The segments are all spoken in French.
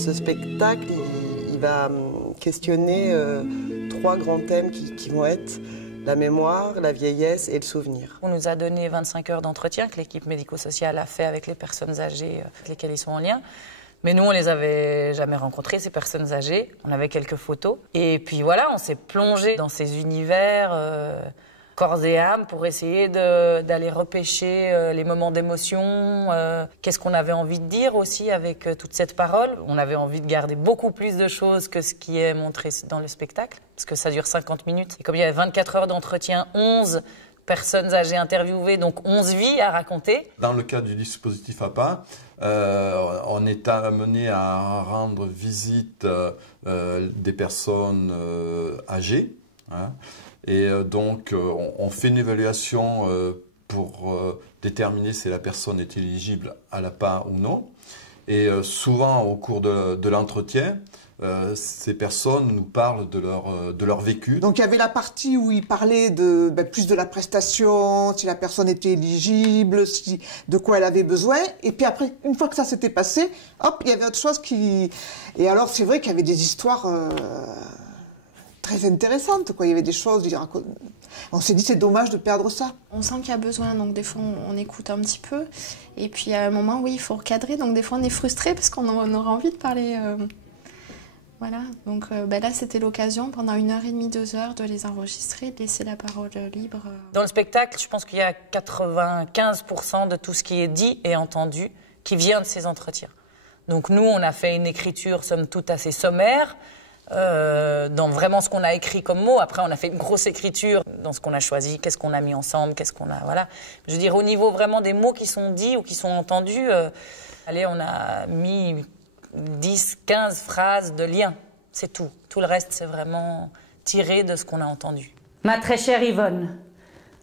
Ce spectacle, il va questionner 3 grands thèmes qui vont être la mémoire, la vieillesse et le souvenir. On nous a donné 25 heures d'entretien que l'équipe médico-sociale a fait avec les personnes âgées avec lesquelles ils sont en lien. Mais nous, on les avait jamais rencontrées, ces personnes âgées. On avait quelques photos. Et puis voilà, on s'est plongé dans ces univers corps et âme pour essayer d'aller repêcher les moments d'émotion. Qu'est-ce qu'on avait envie de dire aussi avec toute cette parole. On avait envie de garder beaucoup plus de choses que ce qui est montré dans le spectacle, parce que ça dure 50 minutes. Et comme il y avait 24 heures d'entretien, 11 personnes âgées interviewées, donc 11 vies à raconter. Dans le cadre du dispositif APA, on est amené à rendre visite des personnes âgées. Hein, et donc, on fait une évaluation pour déterminer si la personne est éligible à l'APA ou non. Et souvent, au cours de l'entretien, ces personnes nous parlent de leur vécu. Donc il y avait la partie où il parlait plus de la prestation, si la personne était éligible, de quoi elle avait besoin. Et puis après, une fois que ça s'était passé, hop, il y avait autre chose qui... Et alors c'est vrai qu'il y avait des histoires très intéressantes, quoi. Il y avait des choses... On s'est dit c'est dommage de perdre ça. On sent qu'il y a besoin, donc des fois on écoute un petit peu. Et puis à un moment, oui, il faut recadrer, donc des fois on est frustré parce qu'on aura envie de parler... Voilà, donc là c'était l'occasion pendant 1h30, 2 heures de les enregistrer, de laisser la parole libre. Dans le spectacle, je pense qu'il y a 95% de tout ce qui est dit et entendu qui vient de ces entretiens. Donc nous, on a fait une écriture somme toute assez sommaire, dans vraiment ce qu'on a écrit comme mots. Après, on a fait une grosse écriture dans ce qu'on a choisi, qu'est-ce qu'on a mis ensemble, qu'est-ce qu'on a... Voilà. Je veux dire, au niveau vraiment des mots qui sont dits ou qui sont entendus, allez, on a mis 10, 15 phrases de lien, c'est tout. Tout le reste, c'est vraiment tiré de ce qu'on a entendu. Ma très chère Yvonne,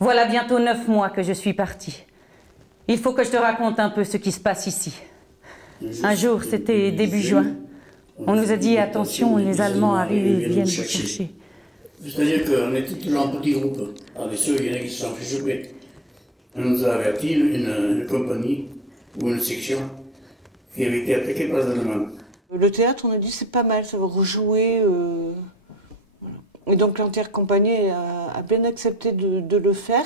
voilà bientôt 9 mois que je suis partie. Il faut que je te raconte un peu ce qui se passe ici. Un jour, c'était début juin. On nous a dit, attention, les Allemands arrivent et viennent vous chercher. C'est-à-dire qu'on était toujours en petit groupe. Avec ceux, il y en a qui se sont fait choper. On nous a averti, une compagnie ou une section qui avait été attaquée par les Allemands. Le théâtre, on a dit, c'est pas mal, ça va rejouer. Voilà. Et donc l'intercompagnie a bien accepté de le faire.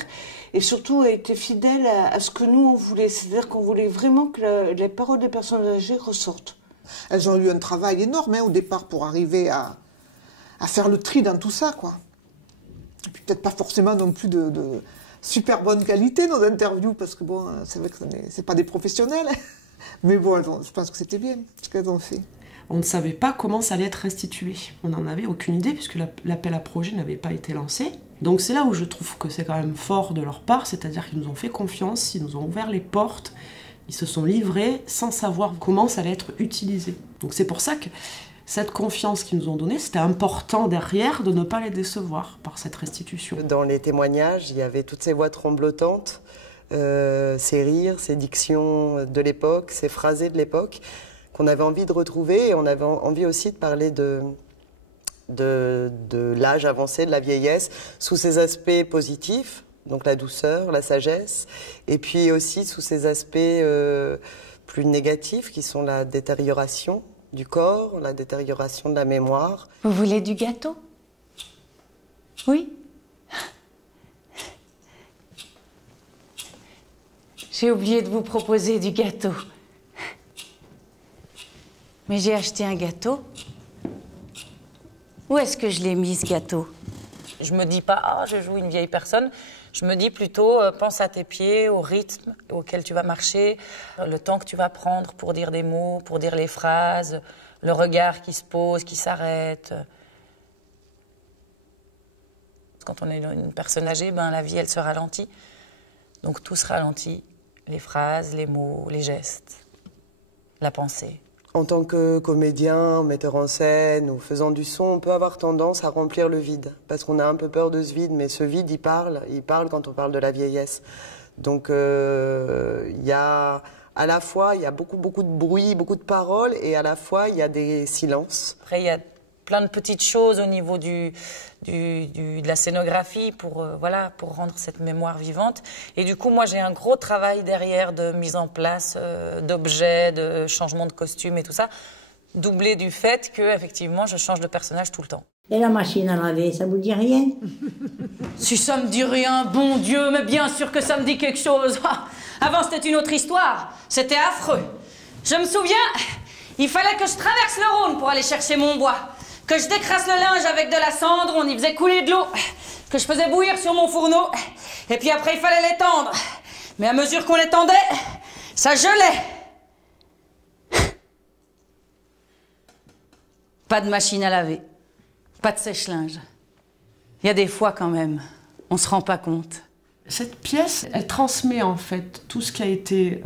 Et surtout a été fidèle à ce que nous, on voulait. C'est-à-dire qu'on voulait vraiment que les paroles des personnes âgées ressortent. Elles ont eu un travail énorme au départ pour arriver à faire le tri dans tout ça, quoi. Et puis peut-être pas forcément non plus de super bonne qualité, nos interviews, parce que bon, c'est vrai que c'est pas des professionnels. Mais bon, je pense que c'était bien ce qu'elles ont fait. On ne savait pas comment ça allait être restitué. On n'en avait aucune idée puisque l'appel à projet n'avait pas été lancé. Donc c'est là où je trouve que c'est quand même fort de leur part, c'est-à-dire qu'ils nous ont fait confiance, ils nous ont ouvert les portes, ils se sont livrés sans savoir comment ça allait être utilisé. Donc c'est pour ça que cette confiance qu'ils nous ont donnée, c'était important derrière de ne pas les décevoir par cette restitution. Dans les témoignages, il y avait toutes ces voix tremblotantes, ces rires, ces dictions de l'époque, ces phrasés de l'époque, qu'on avait envie de retrouver. Et on avait envie aussi de parler de l'âge avancé, de la vieillesse, sous ses aspects positifs, donc la douceur, la sagesse, et puis aussi sous ses aspects plus négatifs, qui sont la détérioration du corps, la détérioration de la mémoire. Vous voulez du gâteau? Oui? J'ai oublié de vous proposer du gâteau. Mais j'ai acheté un gâteau. Où est-ce que je l'ai mis, ce gâteau? Je me dis pas, ah, je joue une vieille personne. Je me dis plutôt, pense à tes pieds, au rythme auquel tu vas marcher, le temps que tu vas prendre pour dire des mots, pour dire les phrases, le regard qui se pose, qui s'arrête. Quand on est une personne âgée, ben, la vie, elle se ralentit. Donc tout se ralentit. Les phrases, les mots, les gestes, la pensée. En tant que comédien, metteur en scène ou faisant du son, on peut avoir tendance à remplir le vide. Parce qu'on a un peu peur de ce vide, mais ce vide, il parle quand on parle de la vieillesse. Donc il y a à la fois, il y a beaucoup de bruit, beaucoup de paroles, et à la fois, il y a des silences. Après, il y a plein de petites choses au niveau de la scénographie pour rendre cette mémoire vivante. Et du coup, moi, j'ai un gros travail derrière de mise en place d'objets, de changement de costume et tout ça. doublé du fait que effectivement je change de personnage tout le temps. Et la machine à laver, ça vous dit rien? Si ça me dit rien, bon Dieu, mais bien sûr que ça me dit quelque chose. Avant, c'était une autre histoire. C'était affreux. Je me souviens, il fallait que je traverse le Rhône pour aller chercher mon bois, que je décrasse le linge avec de la cendre, on y faisait couler de l'eau, que je faisais bouillir sur mon fourneau, et puis après, il fallait l'étendre. Mais à mesure qu'on l'étendait, ça gelait. Pas de machine à laver. Pas de sèche-linge. Il y a des fois quand même, on se rend pas compte. Cette pièce, elle transmet en fait tout ce qui a été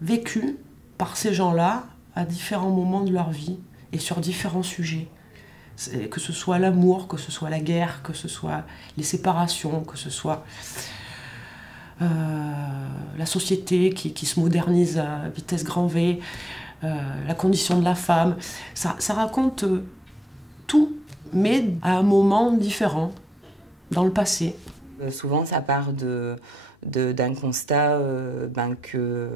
vécu par ces gens-là à différents moments de leur vie et sur différents sujets. Que ce soit l'amour, que ce soit la guerre, que ce soit les séparations, que ce soit la société qui se modernise à vitesse grand V, la condition de la femme. Ça raconte tout, mais à un moment différent, dans le passé. Souvent, ça part d'un constat que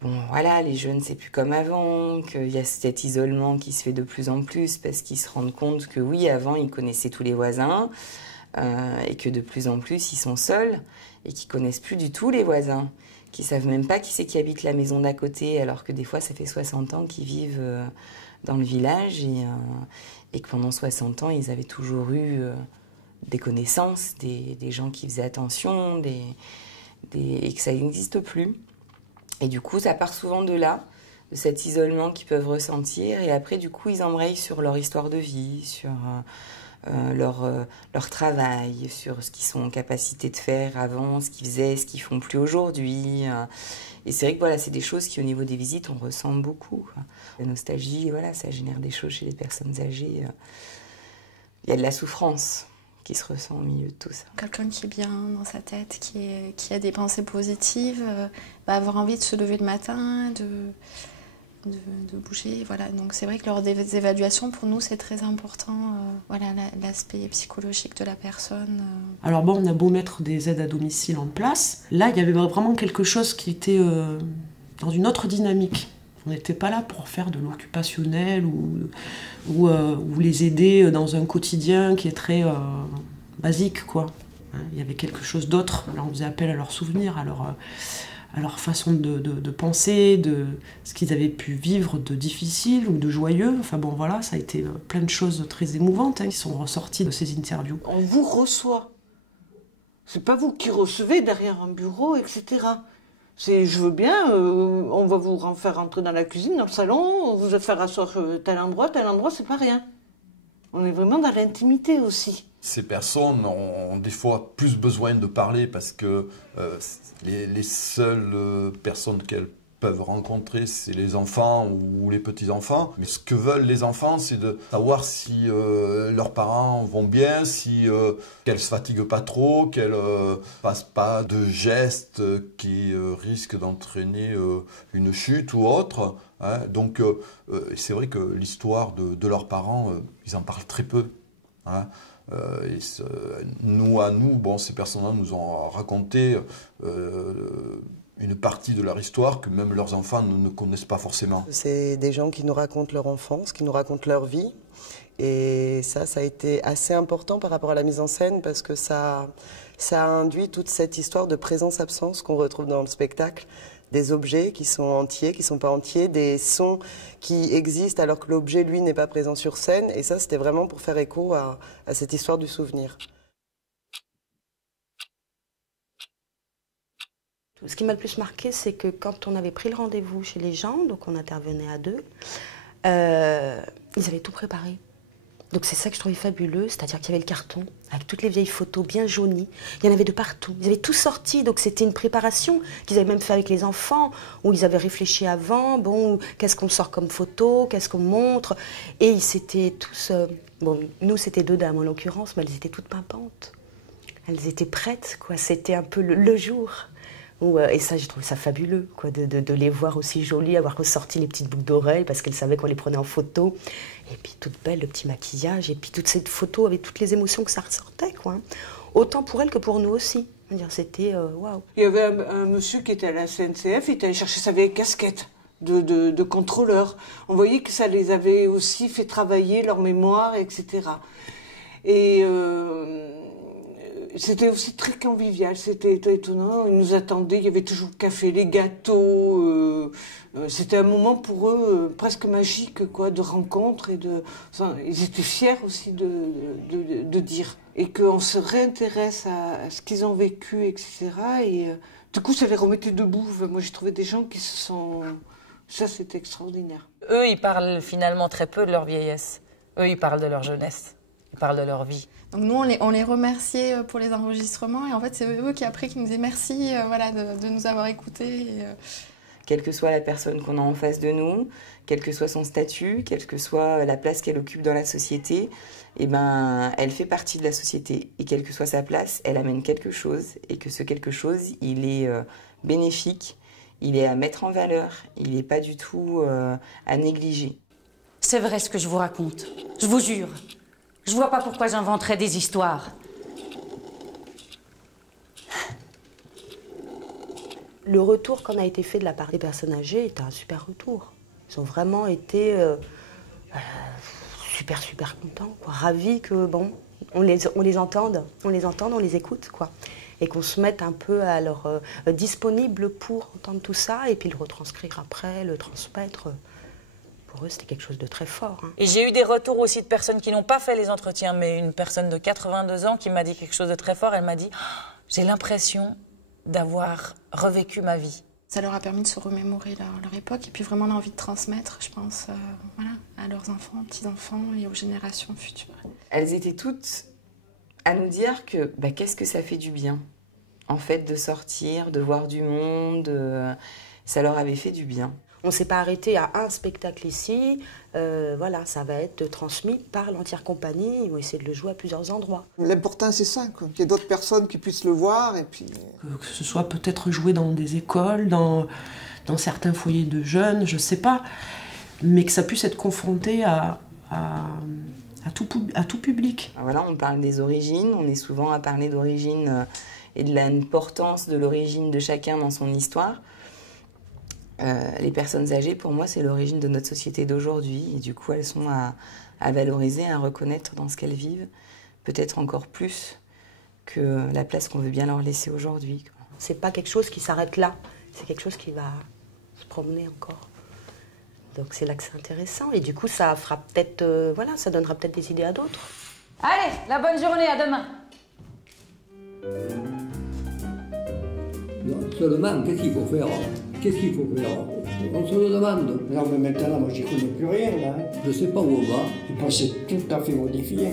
bon, voilà, les jeunes, c'est plus comme avant, qu'il y a cet isolement qui se fait de plus en plus parce qu'ils se rendent compte que oui, avant, ils connaissaient tous les voisins et que de plus en plus, ils sont seuls et qu'ils connaissent plus du tout les voisins, qui savent même pas qui c'est qui habite la maison d'à côté, alors que des fois, ça fait 60 ans qu'ils vivent dans le village et que pendant 60 ans, ils avaient toujours eu des connaissances, des gens qui faisaient attention, et que ça n'existe plus. Et du coup, ça part souvent de là, de cet isolement qu'ils peuvent ressentir. Et après, du coup, ils embrayent sur leur histoire de vie, sur leur travail, sur ce qu'ils sont en capacité de faire avant, ce qu'ils faisaient, ce qu'ils font plus aujourd'hui. Et c'est vrai que voilà, c'est des choses qui, au niveau des visites, on ressent beaucoup. La nostalgie, voilà, ça génère des choses chez les personnes âgées. Il y a de la souffrance qui se ressent au milieu de tout ça. Quelqu'un qui est bien dans sa tête, qui a des pensées positives, va avoir envie de se lever le matin, de bouger. Voilà. Donc c'est vrai que lors des évaluations, pour nous, c'est très important, voilà, l'aspect psychologique de la personne. Alors bon, on a beau mettre des aides à domicile en place, là, il y avait vraiment quelque chose qui était dans une autre dynamique. On n'était pas là pour faire de l'occupationnel ou les aider dans un quotidien qui est très basique, quoi. Il y avait quelque chose d'autre. Là, on faisait appel à leurs souvenirs, à leur façon de penser, de ce qu'ils avaient pu vivre de difficile ou de joyeux. Enfin bon, voilà, ça a été plein de choses très émouvantes qui sont ressorties de ces interviews. On vous reçoit. C'est pas vous qui recevez derrière un bureau, etc. C'est, je veux bien, on va vous faire rentrer dans la cuisine, dans le salon, vous faire asseoir tel endroit, c'est pas rien. On est vraiment dans l'intimité aussi. Ces personnes ont des fois plus besoin de parler parce que les seules personnes qu'elles peuvent rencontrer, c'est les enfants ou les petits-enfants. Mais ce que veulent les enfants, c'est de savoir si leurs parents vont bien, qu'elles ne se fatiguent pas trop, qu'elles ne fassent pas de gestes qui risquent d'entraîner une chute ou autre. Hein. Donc c'est vrai que l'histoire de leurs parents, ils en parlent très peu. Hein. Nous, bon, ces personnes-là nous ont raconté une partie de leur histoire que même leurs enfants ne connaissent pas forcément. C'est des gens qui nous racontent leur enfance, qui nous racontent leur vie. Et ça a été assez important par rapport à la mise en scène parce que ça a induit toute cette histoire de présence-absence qu'on retrouve dans le spectacle. Des objets qui sont entiers, qui ne sont pas entiers, des sons qui existent alors que l'objet, lui, n'est pas présent sur scène. Et ça, c'était vraiment pour faire écho à cette histoire du souvenir. Ce qui m'a le plus marqué, c'est que quand on avait pris le rendez-vous chez les gens, donc on intervenait à deux, ils avaient tout préparé. Donc c'est ça que je trouvais fabuleux, c'est-à-dire qu'il y avait le carton avec toutes les vieilles photos bien jaunies. Il y en avait de partout. Ils avaient tout sorti, donc c'était une préparation qu'ils avaient même fait avec les enfants, où ils avaient réfléchi avant, bon, qu'est-ce qu'on sort comme photo, qu'est-ce qu'on montre. Et ils s'étaient tous... bon, nous, c'était deux dames en l'occurrence, mais elles étaient toutes pimpantes. Elles étaient prêtes, quoi. C'était un peu le jour. Et ça, j'ai trouvé ça fabuleux, quoi, de les voir aussi jolies, avoir ressorti les petites boucles d'oreilles parce qu'elles savaient qu'on les prenait en photo. Et puis toute belle, le petit maquillage, et puis toute cette photo avec toutes les émotions que ça ressortait, quoi. Autant pour elles que pour nous aussi. C'était waouh. Il y avait un monsieur qui était à la SNCF, il était allé chercher sa vieille casquette. de contrôleurs. On voyait que ça les avait aussi fait travailler leur mémoire, etc. Et c'était aussi très convivial, c'était étonnant. Ils nous attendaient, il y avait toujours le café, les gâteaux. C'était un moment pour eux presque magique, quoi, de rencontre ils étaient fiers aussi de dire. Et qu'on se réintéresse à ce qu'ils ont vécu, etc. Et du coup, ça les remettait debout. Moi, j'ai trouvé des gens qui se sont... Ça, c'était extraordinaire. Eux, ils parlent finalement très peu de leur vieillesse. Eux, ils parlent de leur jeunesse. Ils parlent de leur vie. Donc nous, on les remerciait pour les enregistrements. Et en fait, c'est eux qui nous disaient merci voilà, de nous avoir écoutés. Quelle que soit la personne qu'on a en face de nous, quel que soit son statut, quelle que soit la place qu'elle occupe dans la société, eh ben, elle fait partie de la société. Et quelle que soit sa place, elle amène quelque chose. Et que ce quelque chose, il est bénéfique, il est à mettre en valeur, il n'est pas du tout à négliger. C'est vrai ce que je vous raconte, je vous jure. Je vois pas pourquoi j'inventerais des histoires. Le retour qu'on a été fait de la part des personnes âgées était un super retour. Ils ont vraiment été super contents, quoi. Ravis que bon, on les entende, on les écoute, quoi. Et qu'on se mette un peu à leur disponible pour entendre tout ça et puis le retranscrire après, le transmettre. Pour eux, c'était quelque chose de très fort. Hein. Et j'ai eu des retours aussi de personnes qui n'ont pas fait les entretiens, mais une personne de 82 ans qui m'a dit quelque chose de très fort. Elle m'a dit « J'ai l'impression d'avoir revécu ma vie ». Ça leur a permis de se remémorer leur époque et puis vraiment l'envie de transmettre, je pense, voilà, à leurs enfants, petits-enfants et aux générations futures. Elles étaient toutes à nous dire que qu'est-ce que ça fait du bien, en fait, de sortir, de voir du monde, ça leur avait fait du bien. On ne s'est pas arrêté à un spectacle ici, voilà, ça va être transmis par l'entière compagnie, ils vont essayer de le jouer à plusieurs endroits. L'important c'est ça, quoi. Qu'il y ait d'autres personnes qui puissent le voir et puis... Que ce soit peut-être joué dans des écoles, dans certains foyers de jeunes, je sais pas, mais que ça puisse être confronté à tout public. Voilà, on parle des origines, on est souvent à parler d'origine et de l'importance de l'origine de chacun dans son histoire. Les personnes âgées, pour moi, c'est l'origine de notre société d'aujourd'hui. Et du coup, elles sont à valoriser, à reconnaître dans ce qu'elles vivent, peut-être encore plus que la place qu'on veut bien leur laisser aujourd'hui. C'est pas quelque chose qui s'arrête là, c'est quelque chose qui va se promener encore. Donc c'est là que c'est intéressant. Et du coup, ça fera peut-être, voilà, ça donnera peut-être des idées à d'autres. Allez, la bonne journée, à demain. On se demande qu'est-ce qu'il faut faire. Qu'est-ce qu'il faut faire? On se le demande. Non, mais maintenant, moi, j'y connais plus rien, là. Je sais pas où on va. Je pense que c'est tout à fait modifié.